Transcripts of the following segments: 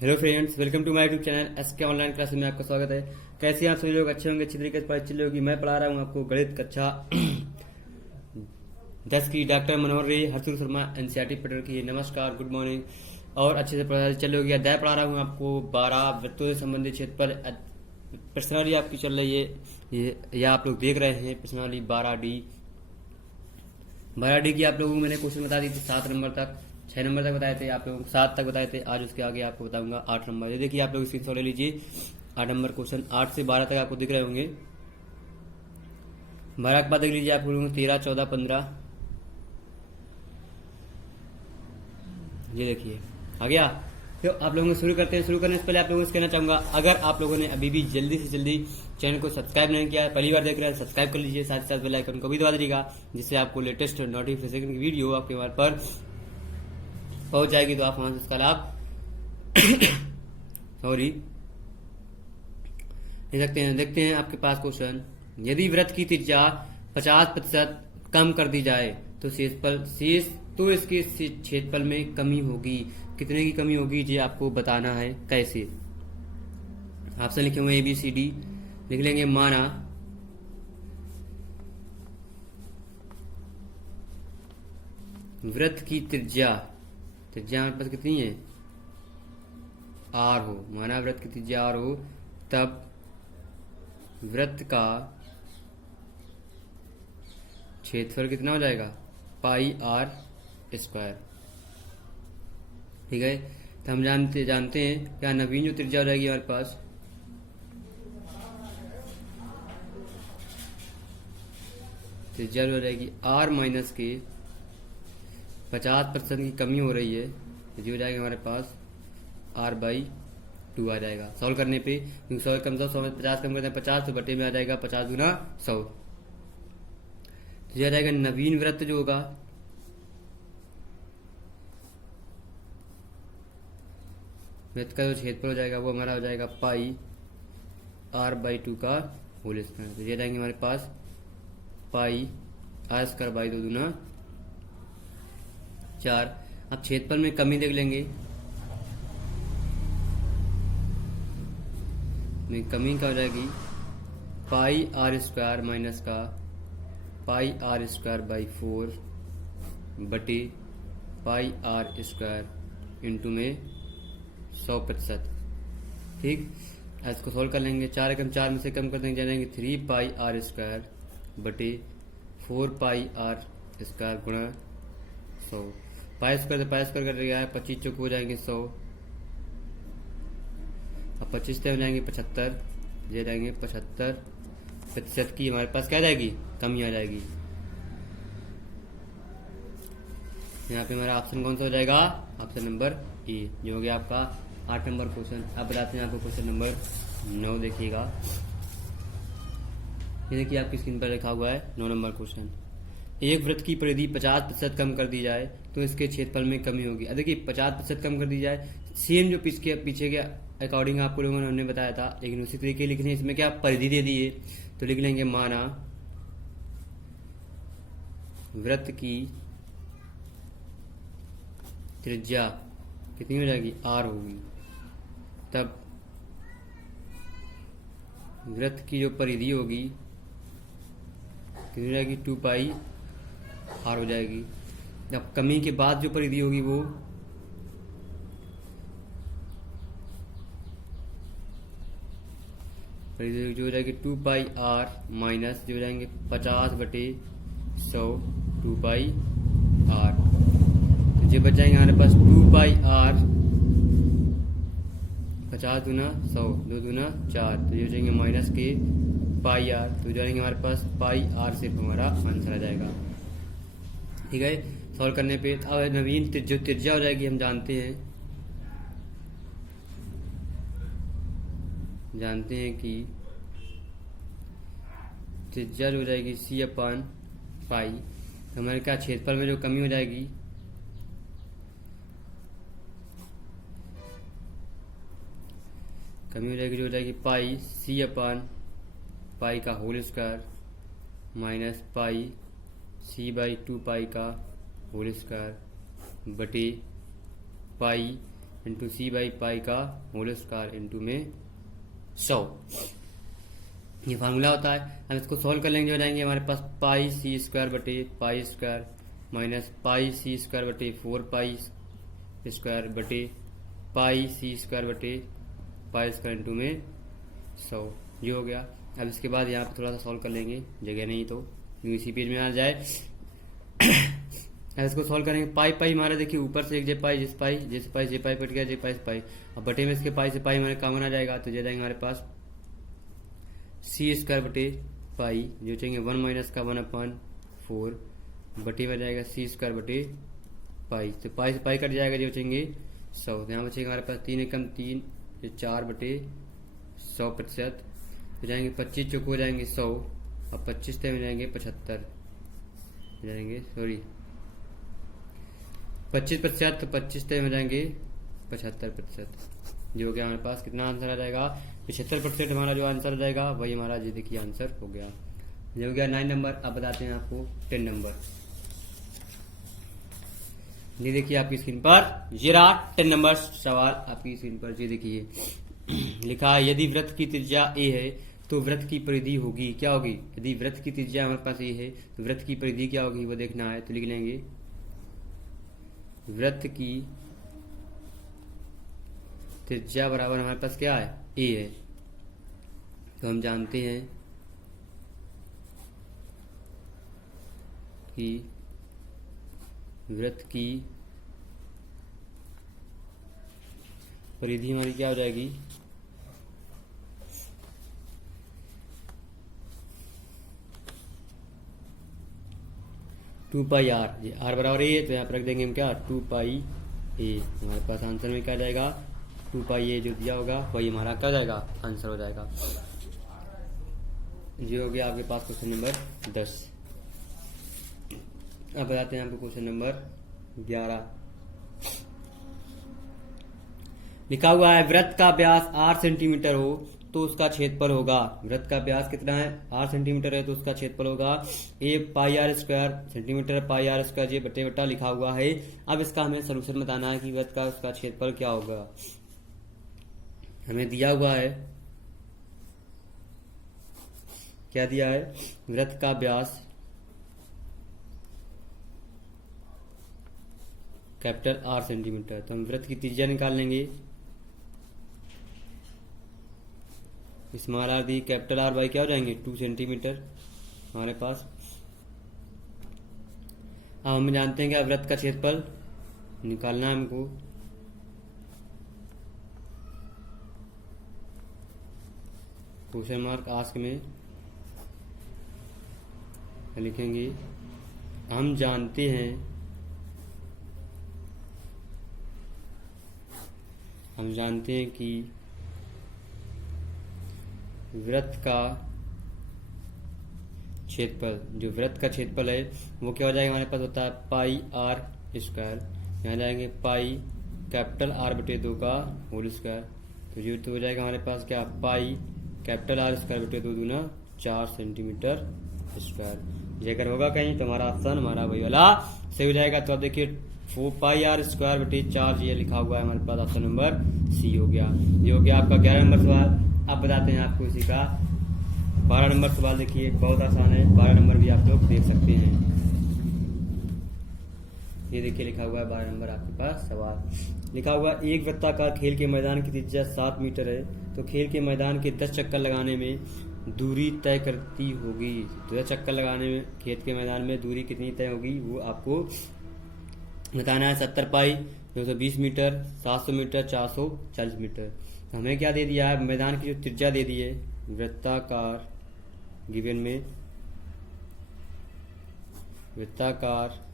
Hello friends, welcome to my YouTube channel SK online class में आपका स्वागत है। कैसे हैं आप सभी लोग? अच्छे होंगे, अच्छी तरीके से पढ़ाई चल रही होगी। मैं पढ़ा रहा हूँ आपको गणित कक्षा 10 की डॉक्टर मनोहर रे हरसुर शर्मा एनसीईआरटी पैटर्न की। नमस्कार, गुड मॉर्निंग। और अच्छे से पढ़ाई चल रही होगी। अध्याय पढ़ा रहा हूँ आपको 12 वृत्तों से संबंधित क्षेत्रफल प्रश्नावली आपकी चल रही है। ये आप लोग देख रहे हैं प्रश्नावली 12D की आप लोगों को मैंने क्वेश्चन बता दी थी 7 नंबर तक, 6 नंबर तक बताए थे, आप लोगों को 7 तक बताए थे। आज उसके आगे आपको बताऊंगा 8 नंबर। ये देखिए, आप लोग स्क्रीनशॉट ले लीजिए। 8 नंबर क्वेश्चन 8 से 12 तक आपको दिख रहे होंगे। 12 के बाद देख लीजिए, आप लोगों को 13, 14, 15। ये देखिए आ गया। तो आप लोगों को शुरू करते हैं। शुरू करने से पहले आप लोगों से कहना चाहूंगा, अगर आप लोगों ने अभी भी जल्दी से जल्दी चैनल को सब्सक्राइब नहीं किया है, पहली बार देख रहे हैं, सब्सक्राइब कर लीजिए। साथ ही साथ बेल आइकन को भी दबा दीजिएगा, जिससे आपको लेटेस्ट नोटिफिकेशन की वीडियो आपके मोबाइल पर पहुंच जाएगी, तो आप वहां से उसका लाभ सॉरी ले सकते हैं। देखते हैं आपके पास क्वेश्चन। यदि वृत्त की त्रिज्या 50% कम कर दी जाए तो तो इसके क्षेत्रफल में कमी होगी। कितने की कमी होगी ये आपको बताना है। कैसे? ऑप्शन लिखे हुए ABCD लिख लेंगे। माना वृत्त की त्रिज्या हमारे पास कितनी है? R हो। माना वृत्त की त्रिज्या R हो, तब वृत्त का क्षेत्रफल कितना हो जाएगा? पाई R स्क्वायर। ठीक है, तो हम जानते हैं क्या नवीन जो त्रिज्या हो जाएगी हमारे पास, त्रिज्या हो जाएगी R माइनस के 50% की कमी हो रही है, ये हो जाएगा हमारे पास R/2 आ जाएगा। सॉल्व करने पे 100 कम 100 में 50 कम करते हैं 50, तो बटे में आ जाएगा 50 गुना 100। तो ये आ जाएगा नवीन वृत्त जो होगा, वृत्त का जो क्षेत्रफल हो जाएगा वो हमारा हो जाएगा पाई R/2 का होल स्क्वायर। तो ये जाएंगे हमारे पास पाई R²/2 दूना 4। अब क्षेत्रफल में कमी देख लेंगे। कमी क्या हो जाएगी? पाई R² माइनस का पाई R²/4 बटे पाई R² इंटू में 100%। ठीक, इसको सोल्व कर लेंगे। 4 एकम 4 में से कम कर देंगे, जाएंगे 3 पाई R² बटे 4 पाई R² गुणा 100। पाई स्क्वायर कर गया है 25 चौक हो जाएंगे 100। अब 25 से हो जाएंगे 75, ये जाएंगे 75% की हमारे पास क्या जाएगी? कमी आ जाएगी। यहाँ पे हमारा ऑप्शन कौन सा हो जाएगा? ऑप्शन नंबर ए, जो हो गया आपका 8 नंबर क्वेश्चन। अब बताते हैं आपको क्वेश्चन नंबर 9। देखिएगा, ये देखिए आपकी स्क्रीन पर लिखा हुआ है 9 नंबर क्वेश्चन। एक वृत्त की परिधि 50% कम कर दी जाए तो इसके क्षेत्रफल में कमी होगी। अब देखिए 50% कम कर दी जाए, सेम जो पीछे के अकॉर्डिंग आपको लोगों ने हमने बताया था, लेकिन उसी तरीके लिखने। इसमें क्या परिधि दे दी है, तो लिख लेंगे माना वृत्त की त्रिज्या कितनी हो जाएगी? R होगी। तब वृत्त की जो परिधि होगी कितनी हो जाएगी? 2 पाई R हो जाएगी। अब कमी के बाद जो परिधि होगी वो परिधि जो हो जाएगी 2 पाई R माइनस जो हो जाएंगे 50 बटे 100 2 पाई R। तो ये बच जाएंगे हमारे पास 2 पाई R 50 दूना 100 2 दूना 4, तो ये हो जाएंगे माइनस के पाई R। तो जाएंगे हमारे पास पाई R सिर्फ हमारा आंसर आ जाएगा। ठीक है, सॉल्व करने पे अब नवीन जो त्रिज्या हो जाएगी हम जानते हैं कि त्रिज्या जो हो जाएगी C/पाई। तो हमारे क्या क्षेत्रफल में जो कमी हो जाएगी, जो हो जाएगी पाई C/पाई का whole square minus pi C/2 pi का होल स्क्वायर बटे pi into C by pi का होल स्क्वायर इंटू में 100, ये फार्मूला होता है। हम इसको सॉल्व कर लेंगे, हो जाएंगे हमारे पास पाई सी स्क्वायर बटे पाई स्क्वायर माइनस पाई सी स्क्वायर बटे 4 पाई स्क्वायर बटे पाई सी स्क्वायर बटे पाई स्क्वायर इंटू में 100, ये हो गया। अब इसके बाद यहाँ पे थोड़ा सा सॉल्व कर लेंगे, जगह नहीं तो इसी पेज में आ जाए। अब इसको सॉल्व करेंगे, पाई पाई हमारा देखिए ऊपर से एक जे पाई जे पाई कट गया, जे पाई। अब बटे में इसके पाई से पाई हमारे कॉमन आ जाएगा, तो जाएंगे हमारे पास सी स्क्वायर बटे पाई, जो चाहिए 1 माइनस का 1/4 बटे में जाएगा सी स्क्वायर बटे पाई, तो पाई से पाई कट जाएगा, जो चाहिए 100। यहाँ बचेगा हमारे पास 3 एकम 3, 4 बटे 100%, हो जाएंगे 25 चौको हो जाएंगे 100, अब 25 में जाएंगे 75 हो जाएंगे, सॉरी 25%, तो 25 में जाएंगे 75%, जो हो गया हमारे पास कितना आंसर आ जाएगा 75% हमारा जो आंसर आ जाएगा वही हमारा ये देखिए आंसर हो गया। ये हो गया 9 नंबर। अब बताते हैं आपको 10 नंबर। ये देखिए आपकी स्क्रीन पर ये रहा 10 नंबर सवाल आपकी स्क्रीन पर, ये देखिए लिखा है यदि वृत्त की त्रिज्या a है तो वृत्त की परिधि होगी, क्या होगी? यदि वृत्त की त्रिज्या हमारे पास a है तो वृत्त की परिधि क्या होगी वो देखना है, तो लिख लेंगे वृत्त की त्रिज्या बराबर हमारे पास क्या है a है, तो हम जानते हैं कि वृत्त की परिधि हमारी क्या हो जाएगी, टू पाई आर, ये आर बराबर ए है तो यहाँ पर रख देंगे हम क्या 2 पाई ए, हमारे पास आंसर में क्या जाएगा 2 पाई ए, जो दिया होगा वही हमारा क्या जाएगा आंसर हो जाएगा। ये हो गया आपके पास क्वेश्चन नंबर 10। अब बताते हैं आपको क्वेश्चन नंबर 11। लिखा हुआ है वृत्त का व्यास 8 सेंटीमीटर हो तो उसका क्षेत्रफल होगा, वृत्त का व्यास कितना है 8 सेंटीमीटर है तो उसका क्षेत्रफल होगा A pi R square centimetre pi R square, ये बटे बटा लिखा हुआ है। अब इसका हमें सलूशन बताना है कि वृत्त का उसका क्षेत्रफल क्या होगा। हमें दिया हुआ है, क्या दिया है, वृत्त का व्यास कैपिटल आर सेंटीमीटर, तो हम वृत्त की त्रिज्या निकाल लेंगे, स्मॉल आर दी कैपिटल आर बाई क्या हो जाएंगे 2 सेंटीमीटर हमारे पास। अब हम जानते हैं कि वृत्त का क्षेत्रफल निकालना है हमको, क्वेश्चन मार्क आस्क में लिखेंगे हम जानते हैं कि वृत्त का क्षेत्रफल, जो वृत्त का क्षेत्रफल है वो क्या हो जाएगा हमारे पास होता है पाई आर स्क्वायर, यहाँ जाएंगे पाई कैपिटल आर बटे 2 का होल स्क्वायर, तो ये तो हो जाएगा हमारे पास क्या पाई कैपिटल आर स्क्वायर बटे 2 दूना 4 सेंटीमीटर स्क्वायर। ये अगर होगा कहीं तो हमारा ऑप्शन हमारा वही वाला सही हो जाएगा। तो अब देखिए 4 पाई आर स्क्वायर बटे 4 ये लिखा हुआ है हमारे पास, ऑप्शन नंबर सी हो गया। ये हो गया आपका 11 नंबर सवाल। अब बताते हैं आपको इसी का 12 नंबर सवाल। देखिए बहुत आसान है, 12 नंबर भी आप लोग देख सकते हैं। ये देखिए लिखा हुआ है 12 नंबर आपके पास सवाल। लिखा हुआ एक वृत्ताकार खेल के मैदान की त्रिज्या 7 मीटर है तो खेल के मैदान के 10 चक्कर लगाने में दूरी तय करती होगी। 10 चक्कर लगाने में खेत के मैदान में दूरी कितनी तय होगी वो आपको बताना है। 70 पाई 220 मीटर, 700 मीटर, 440 मीटर। तो हमें क्या दे दिया है, मैदान की जो त्रिज्या दे दी है वृत्ताकार, गिवन में वृत्ताकार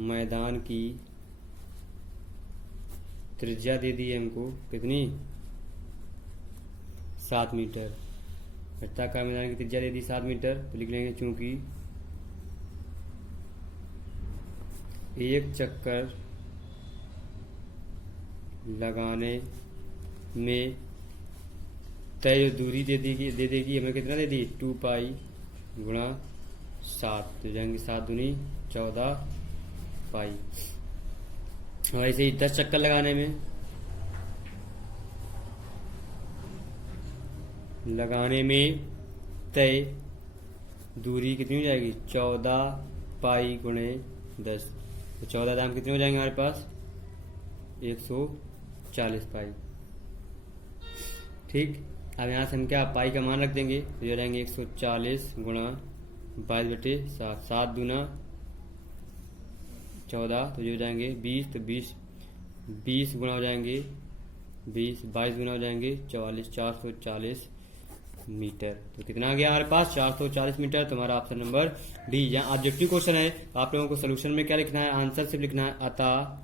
मैदान की त्रिज्या दे दी है हमको कितनी 7 मीटर। वृत्ताकार मैदान की त्रिज्या दे दी 7 मीटर, तो लिख लेंगे चूंकि एक चक्कर लगाने में तय दूरी दे देगी हमें कितना दे दी 2 पाई गुणा 7, तो जाएंगे 7 दूनी 14 पाई। और ऐसे ही 10 चक्कर लगाने में तय दूरी कितनी हो जाएगी 14 पाई गुणे 10। तो 14 दाम कितने हो जाएंगे हमारे पास 140 पाई। ठीक, अब यहाँ से हम क्या पाई का मान रख देंगे तो ये हो जाएंगे 140 गुणा 22/7, 7 दूना 14, तो ये हो जाएंगे 20, तो 20 गुणा हो जाएंगे 20, 22 गुणा हो जाएंगे 44, 440 मीटर। तो कितना आ गया हमारे पास 440 मीटर। तुम्हारा ऑप्शन नंबर डी। यहाँ ऑब्जेक्टिव क्वेश्चन है, आप लोगों को सोल्यूशन में क्या लिखना है, आंसर सिर्फ लिखना है अतः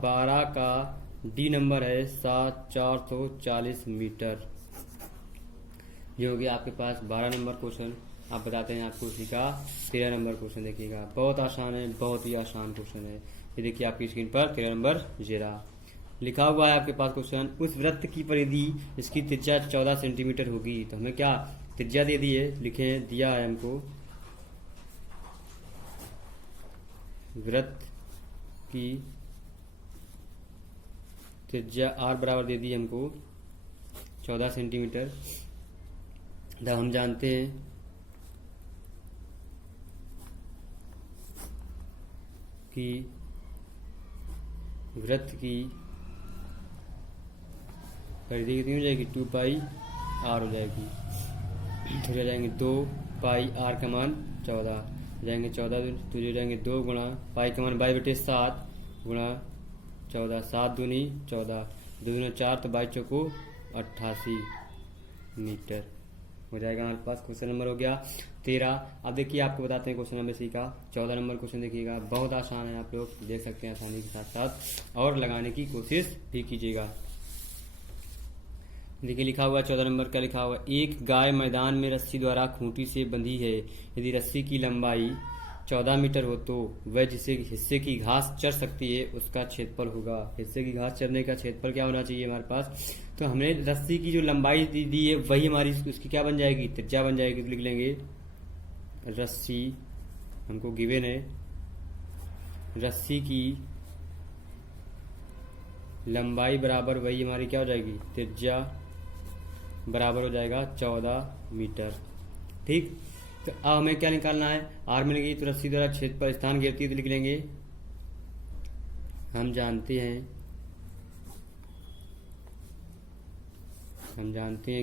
12 का डी नंबर है 440 मीटर। ये हो गया आपके पास 12 नंबर क्वेश्चन। आप बताते हैं आपको उसी का 13 नंबर क्वेश्चन देखिएगा, बहुत आसान है, बहुत ही आसान क्वेश्चन है। ये देखिए आपकी स्क्रीन पर 13 नंबर जेरा लिखा हुआ है आपके पास क्वेश्चन। उस वृत्त की परिधि इसकी त्रिज्या 14 सेंटीमीटर होगी। तो हमें क्या त्रिज्या दे दी है, लिखे दिया है हमको वृत्त की त्रिज्या r बराबर दे दी हमको 14 सेंटीमीटर। तो हम जानते हैं कि वृत्त की परिधि कितनी हो जाएगी 2 पाई r हो जाएगी। तो हो जाएंगे 2 पाई r का मान 14 हो जाएंगे 14, तो हो जाएंगे 2 गुणा पाई का मान 22/7 गुणा 14, 7 दूनी 14, 2 दूना 4, तो 22 चौको 88 मीटर हो जाएगा हमारे पास। क्वेश्चन नंबर हो गया 13। अब देखिए आपको बताते हैं क्वेश्चन नंबर सी का 14 नंबर क्वेश्चन देखिएगा, बहुत आसान है, आप लोग देख सकते हैं आसानी के साथ साथ और लगाने की कोशिश भी कीजिएगा। देखिए लिखा हुआ 14 नंबर क्या लिखा हुआ, एक गाय मैदान में रस्सी द्वारा खूंटी से बंधी है। यदि रस्सी की लंबाई 14 मीटर हो तो वह जिसे हिस्से की घास चर सकती है उसका क्षेत्रफल होगा। हिस्से की घास चरने का क्षेत्रफल क्या होना चाहिए हमारे पास, तो हमने रस्सी की जो लंबाई दी है वही हमारी उसकी क्या बन जाएगी त्रिज्या बन जाएगी। तो लिख लेंगे रस्सी हमको गिवन है, रस्सी की लंबाई बराबर वही हमारी क्या हो जाएगी त्रिज्या बराबर हो जाएगा 14 मीटर। ठीक, तो अब हमें क्या निकालना है, आर मिल गई तो रस्सी द्वारा क्षेत्र पर स्थान घेरती है, तो लिख लेंगे हम जानते हैं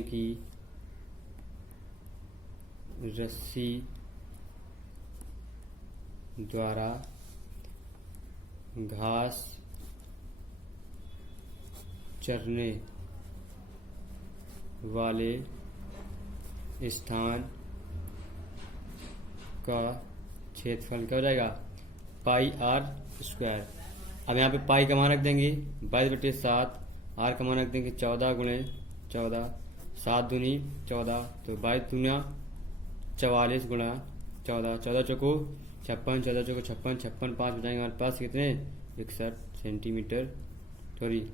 कि रस्सी द्वारा घास चरने वाले स्थान का क्षेत्रफल क्या हो जाएगा पाई r²। अब यहाँ पे पाई का मान रख देंगे 22/7, r का मान रख देंगे 14 गुणे 14, 7 दूनी 14, तो 22 दूना 44 गुणा 14, 14 चौको 56, 14 चौको 56, 56 5 हो जाएंगे हमारे पास कितने 61 सेंटीमीटर सॉरी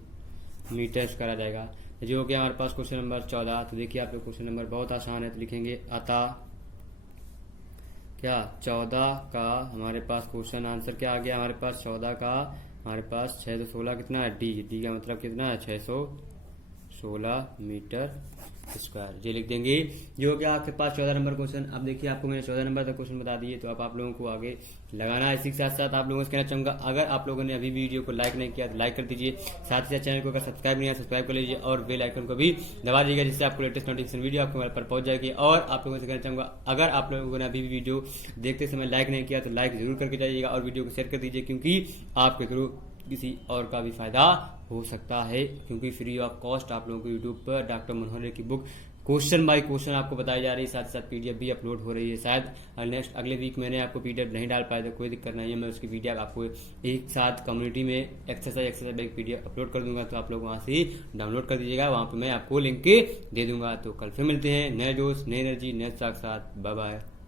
मीटर स्क्वायर आ जाएगा। जो हो गया हमारे पास क्वेश्चन नंबर 14। तो देखिए आप लोग क्वेश्चन नंबर बहुत आसान है, तो लिखेंगे अतः क्या 14 का हमारे पास क्वेश्चन आंसर क्या आ गया हमारे पास 14 का हमारे पास 616 कितना है डी का मतलब कितना है 616 मीटर स्क्वायर। ये लिख देंगे। जो हो गया आपके पास 14 नंबर क्वेश्चन। अब देखिए आपको मैंने 14 नंबर तक क्वेश्चन बता दिए, तो अब आप लोगों को आगे लगाना है। इसी के साथ साथ आप लोगों से कहना चाहूंगा, अगर आप लोगों ने अभी वीडियो को लाइक नहीं किया तो लाइक कर दीजिए, साथ ही साथ चैनल को अगर सब्सक्राइब नहीं है सब्सक्राइब कर लीजिए और बेल आइकन को भी दबा दीजिएगा, जिससे आपको लेटेस्ट नोटिफिकेशन वीडियो आपके मोबाइल पर पहुंच जाएगी। और आप लोगों से कहना चाहूंगा, अगर आप लोगों ने अभी भी वीडियो देखते समय लाइक नहीं किया तो लाइक जरूर करके जाइएगा और वीडियो को शेयर कर दीजिए, क्योंकि आपके थ्रू किसी और का भी फायदा हो सकता है, क्योंकि फ्री ऑफ कॉस्ट आप लोगों को यूट्यूब पर डॉक्टर मनोहर की बुक क्वेश्चन बाय क्वेश्चन आपको बताई जा रही है, साथ ही साथ पीडीएफ भी अपलोड हो रही है। शायद नेक्स्ट अगले वीक मैंने आपको पीडीएफ नहीं डाल पाया तो कोई दिक्कत नहीं है, मैं उसकी पीडीएफ आपको एक साथ कम्युनिटी में एक्सरसाइज एक पीडीएफ अपलोड कर दूंगा, तो आप लोग वहां से डाउनलोड कर दीजिएगा, वहां पर मैं आपको लिंक दे दूंगा। तो कल फिर मिलते हैं नए दोस्त नए एनर्जी नए साथ। Bye bye.